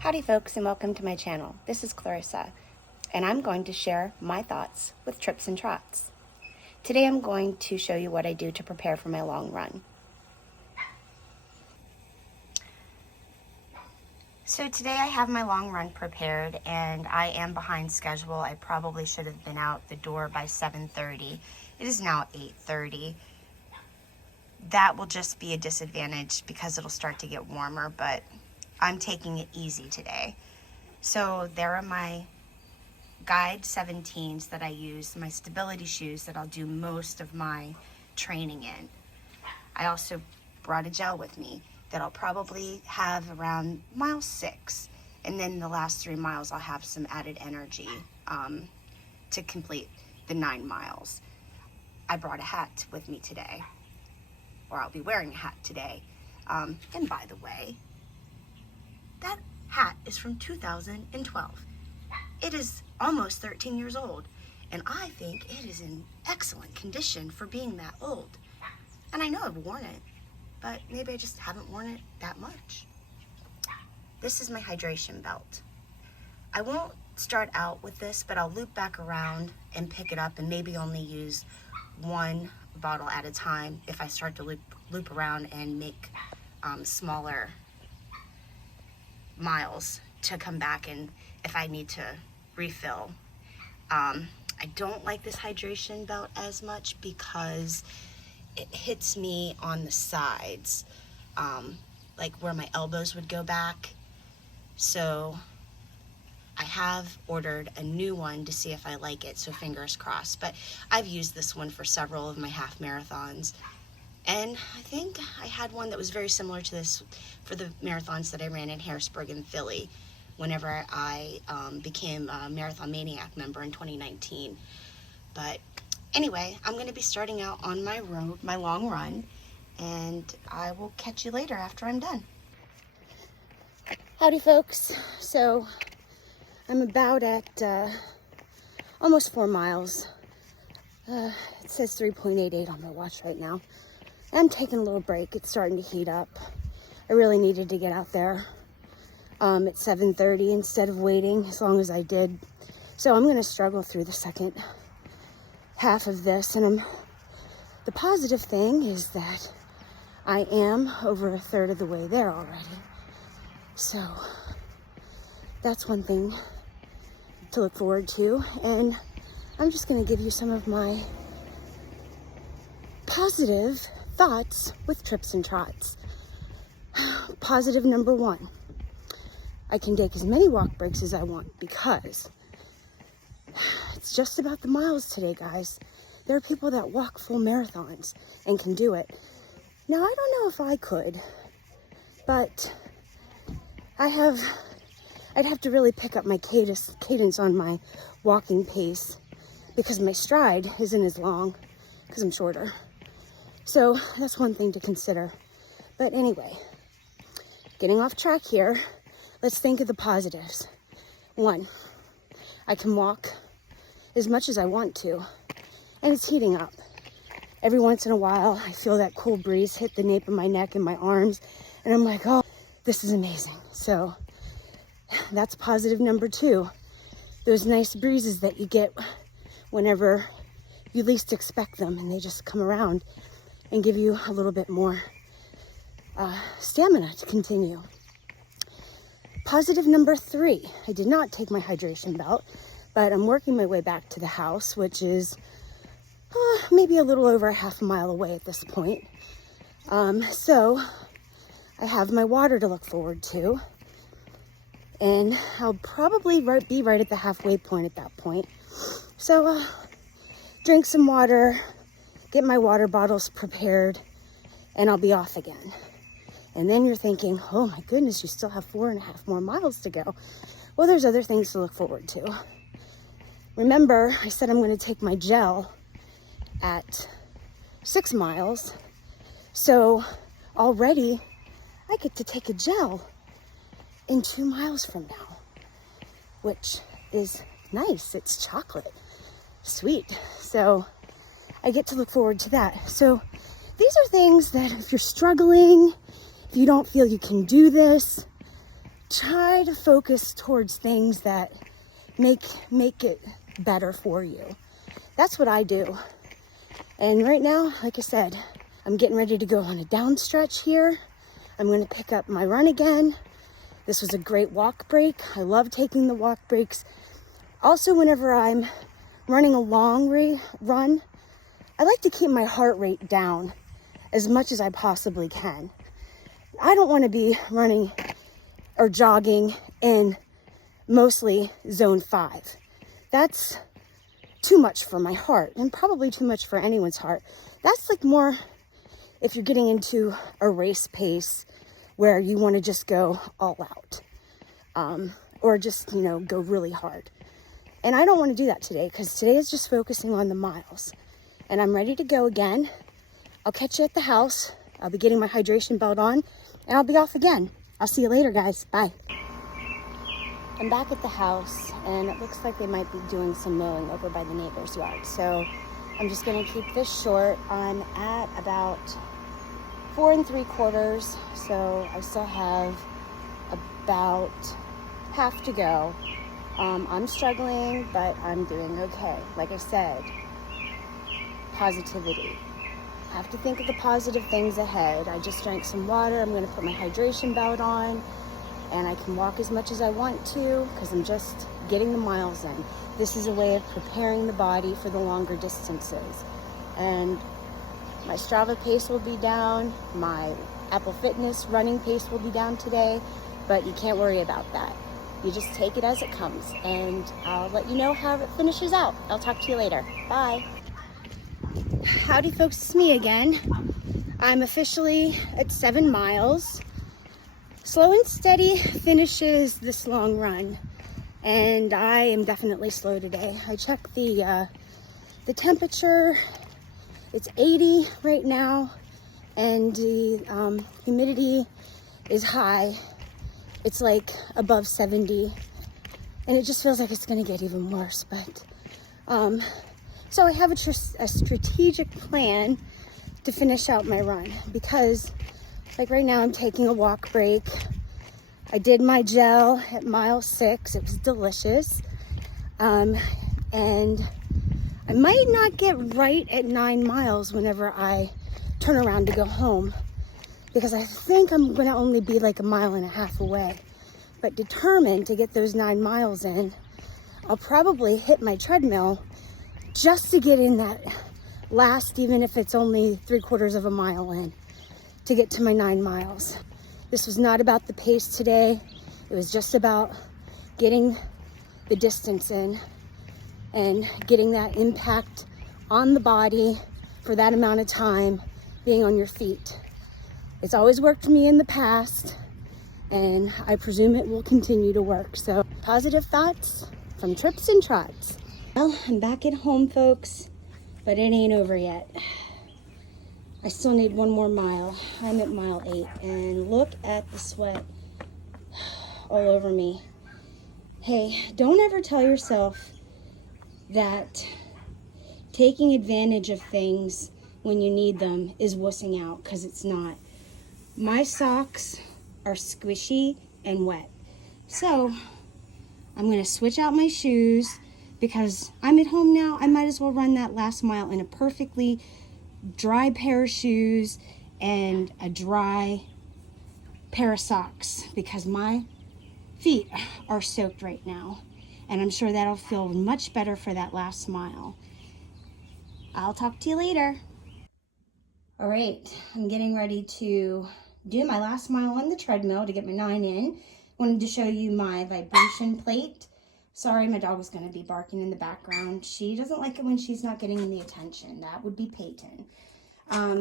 Howdy folks, and welcome to my channel. This is Clarissa, and I'm going to share my thoughts with Trips and Trots. Today I'm going to show you what I do to prepare for my long run. So today I have my long run prepared, and I am behind schedule. I probably should have been out the door by 7:30. It is now 8:30. That will just be a disadvantage because it'll start to get warmer, but I'm taking it easy today. So there are my Guide 17s that I use, my stability shoes that I'll do most of my training in. I also brought a gel with me that I'll probably have around mile 6. And then the last 3 miles I'll have some added energy to complete the 9 miles. I brought a hat with me today, or I'll be wearing a hat today. And by the way, that hat is from 2012. It is almost 13 years old, and I think it is in excellent condition for being that old. And I know I've worn it, but maybe I just haven't worn it that much. This is my hydration belt. I won't start out with this, but I'll loop back around and pick it up and maybe only use one bottle at a time if I start to loop around and make smaller miles to come back and if I need to refill. I don't like this hydration belt as much because it hits me on the sides, like where my elbows would go back. So I have ordered a new one to see if I like it, so fingers crossed. But I've used this one for several of my half marathons. And I think I had one that was very similar to this for the marathons that I ran in Harrisburg and Philly whenever I became a Marathon Maniac member in 2019. But anyway, I'm going to be starting out on my road, my long run, and I will catch you later after I'm done. Howdy folks. So I'm about at almost 4 miles. It says 3.88 on my watch right now. I'm taking a little break. It's starting to heat up. I really needed to get out there at 7:30 instead of waiting as long as I did. So I'm going to struggle through the second half of this. And the positive thing is that I am over a third of the way there already. So that's one thing to look forward to. And I'm just going to give you some of my positive thoughts with Trips and Trots. Positive number 1, I can take as many walk breaks as I want because it's just about the miles today, guys. There are people that walk full marathons and can do it. Now, I don't know if I could, but I'd have to really pick up my cadence on my walking pace because my stride isn't as long because I'm shorter. So that's one thing to consider. But anyway, getting off track here, let's think of the positives. 1, I can walk as much as I want to, and it's heating up. Every once in a while, I feel that cool breeze hit the nape of my neck and my arms, and I'm like, oh, this is amazing. So that's positive number 2. Those nice breezes that you get whenever you least expect them, and they just come around and give you a little bit more stamina to continue. Positive number 3, I did not take my hydration belt, but I'm working my way back to the house, which is maybe a little over a half a mile away at this point. So I have my water to look forward to, and I'll probably be right at the halfway point at that point. So drink some water, get my water bottles prepared, and I'll be off again. And then you're thinking, oh my goodness, you still have 4.5 more miles to go. Well, there's other things to look forward to. Remember, I said I'm going to take my gel at 6 miles. So already I get to take a gel in 2 miles from now, which is nice. It's chocolate, sweet. So I get to look forward to that. So these are things that if you're struggling, if you don't feel you can do this, try to focus towards things that make it better for you. That's what I do. And right now, like I said, I'm getting ready to go on a down stretch here. I'm going to pick up my run again. This was a great walk break. I love taking the walk breaks. Also, whenever I'm running a long run, I like to keep my heart rate down as much as I possibly can. I don't want to be running or jogging in mostly zone 5. That's too much for my heart, and probably too much for anyone's heart. That's like more if you're getting into a race pace where you want to just go all out, or just, go really hard. And I don't want to do that today, because today is just focusing on the miles. And I'm ready to go again. I'll catch you at the house. I'll be getting my hydration belt on, and I'll be off again. I'll see you later, guys. Bye. I'm back at the house, and it looks like they might be doing some mowing over by the neighbor's yard. So I'm just going to keep this short. I'm at about 4 3/4, so I still have about half to go. I'm struggling, but I'm doing okay. Like I said, positivity. Have to think of the positive things ahead. I just drank some water. I'm going to put my hydration belt on, and I can walk as much as I want to because I'm just getting the miles in. This is a way of preparing the body for the longer distances. And my Strava pace will be down. My Apple Fitness running pace will be down today, but you can't worry about that. You just take it as it comes, and I'll let you know how it finishes out. I'll talk to you later. Bye. Howdy folks, it's me again. I'm officially at 7 miles. Slow and steady finishes this long run, and I am definitely slow today. I checked the temperature. It's 80 right now, and the humidity is high. It's like above 70, and it just feels like it's going to get even worse. But so I have a strategic plan to finish out my run, because like right now I'm taking a walk break. I did my gel at mile 6. It was delicious. And I might not get right at 9 miles whenever I turn around to go home, because I think I'm going to only be like 1.5 miles away. But determined to get those 9 miles in, I'll probably hit my treadmill just to get in that last, even if it's only 3/4 mile in, to get to my 9 miles. This was not about the pace today. It was just about getting the distance in and getting that impact on the body for that amount of time, being on your feet. It's always worked for me in the past, and I presume it will continue to work. So, positive thoughts from Trips and Trots. Well, I'm back at home, folks, but it ain't over yet. I still need 1 more mile. I'm at mile 8, and look at the sweat all over me. Hey, don't ever tell yourself that taking advantage of things when you need them is wussing out, because it's not. My socks are squishy and wet, so I'm going to switch out my shoes because I'm at home now. I might as well run that last mile in a perfectly dry pair of shoes and a dry pair of socks, because my feet are soaked right now, and I'm sure that'll feel much better for that last mile. I'll talk to you later. All right, I'm getting ready to do my last mile on the treadmill to get my 9 in. Wanted to show you my vibration plate. Sorry, my dog was going to be barking in the background. She doesn't like it when she's not getting any attention. That would be Peyton.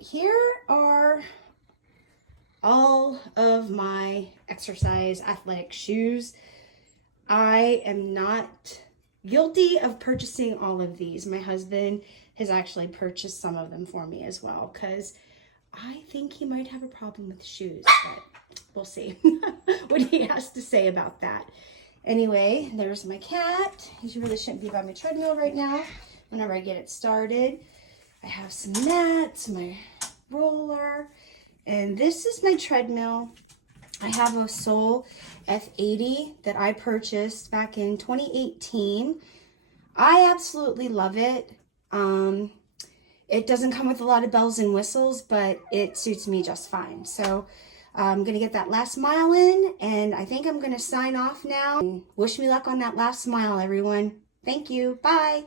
Here are all of my exercise athletic shoes. I am not guilty of purchasing all of these. My husband has actually purchased some of them for me as well, because I think he might have a problem with shoes, but we'll see what he has to say about that. Anyway, there's my cat. He really shouldn't be by my treadmill right now whenever I get it started. I have some mats, my roller, and this is my treadmill. I have a Soul F80 that I purchased back in 2018. I absolutely love it. It doesn't come with a lot of bells and whistles, but it suits me just fine. So I'm going to get that last mile in, and I think I'm going to sign off now. Wish me luck on that last mile, everyone. Thank you. Bye.